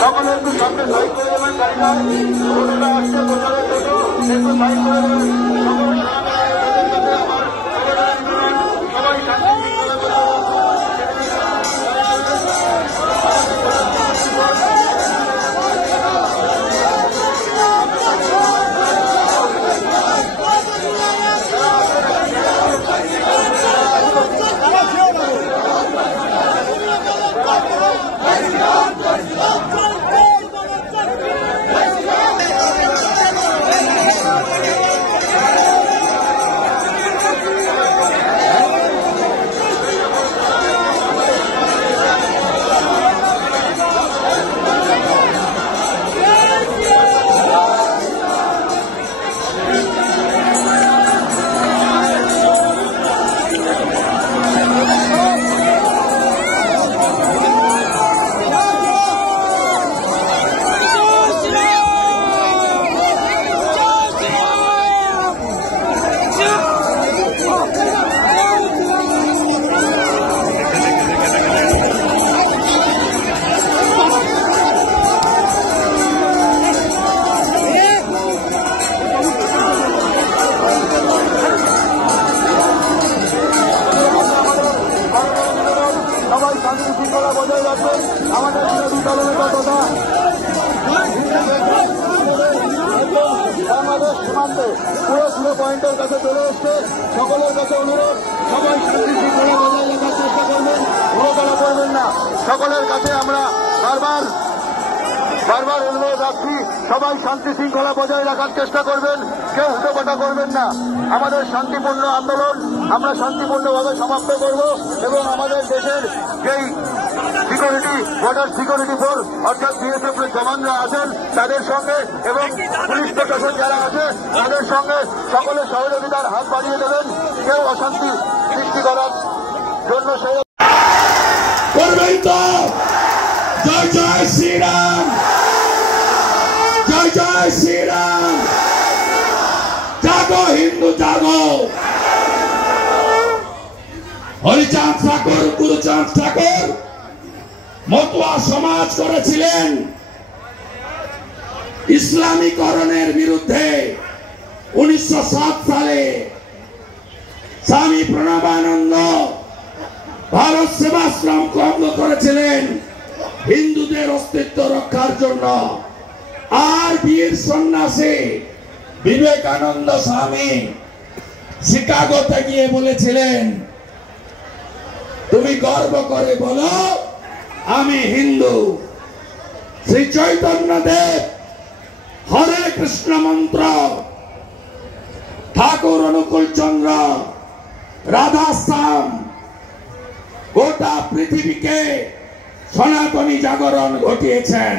সকলে একটু সামনে সাইড করে দেবেন, গাড়িটা টোটোটা আসছে, প্রচারের টোটো একটু সাইড করে দেবেন। সবাই শান্তি শৃঙ্খলা বজায় রাখবেন। আমাদের বিরোধী দলনেতা তথা বাংলাদেশ সীমান্তে পুরো পয়েন্টের কাছে চলে এসছে। সকলের কাছে অনুরোধ, সবাই শান্তি শৃঙ্খলা বজায় রাখার চেষ্টা করবেন, ঘোরাফেরা করবেন না। সকলের কাছে আমরা বারবার অনুরোধ রাখছি, সবাই শান্তি শৃঙ্খলা বজায় রাখার চেষ্টা করবেন, কেউ হুটোপাটা করবেন না। আমাদের শান্তিপূর্ণ আন্দোলন আমরা শান্তিপূর্ণভাবে সমাপ্ত করব এবং আমাদের দেশের যেই সিকিউরিটি বর্ডার সিকিউরিটি ফোর্স অর্থাৎ বিএসএফ এর জওয়ানরা আছেন তাদের সঙ্গে এবং পুলিশ প্রশাসন যারা আছে তাদের সঙ্গে সকলের সহযোগিতার হাত বাড়িয়ে দেবেন, কেউ অশান্তি সৃষ্টি করার জন্য করবেন তো। জয় জয় শ্রীরাম, জয় জয় শ্রীরাম। জাগো হিন্দু জাগো। হরিচাঁদ ঠাকুর, গুরুচাঁদ ঠাকুর মতুয়া সমাজ করেছিলেন ইসলামীকরণের বিরুদ্ধে। 1907 সালে স্বামী প্রণবানন্দ ভারত সেবাশ্রম কর্ম করেছিলেন হিন্দুদের অস্তিত্ব রক্ষার জন্য। আর বীর সন্ন্যাসী বিবেকানন্দ স্বামী শিকাগোতে গিয়ে বলেছিলেন, তুমি গর্ব করে বলো আমি হিন্দু। শ্রী চৈতন্য দেব হরে কৃষ্ণ মন্ত্র, ঠাকুর অনুকূল চন্দ্র, রাধা শ্যাম গোটা পৃথিবীকে সনাতনী জাগরণ ঘটিয়েছেন।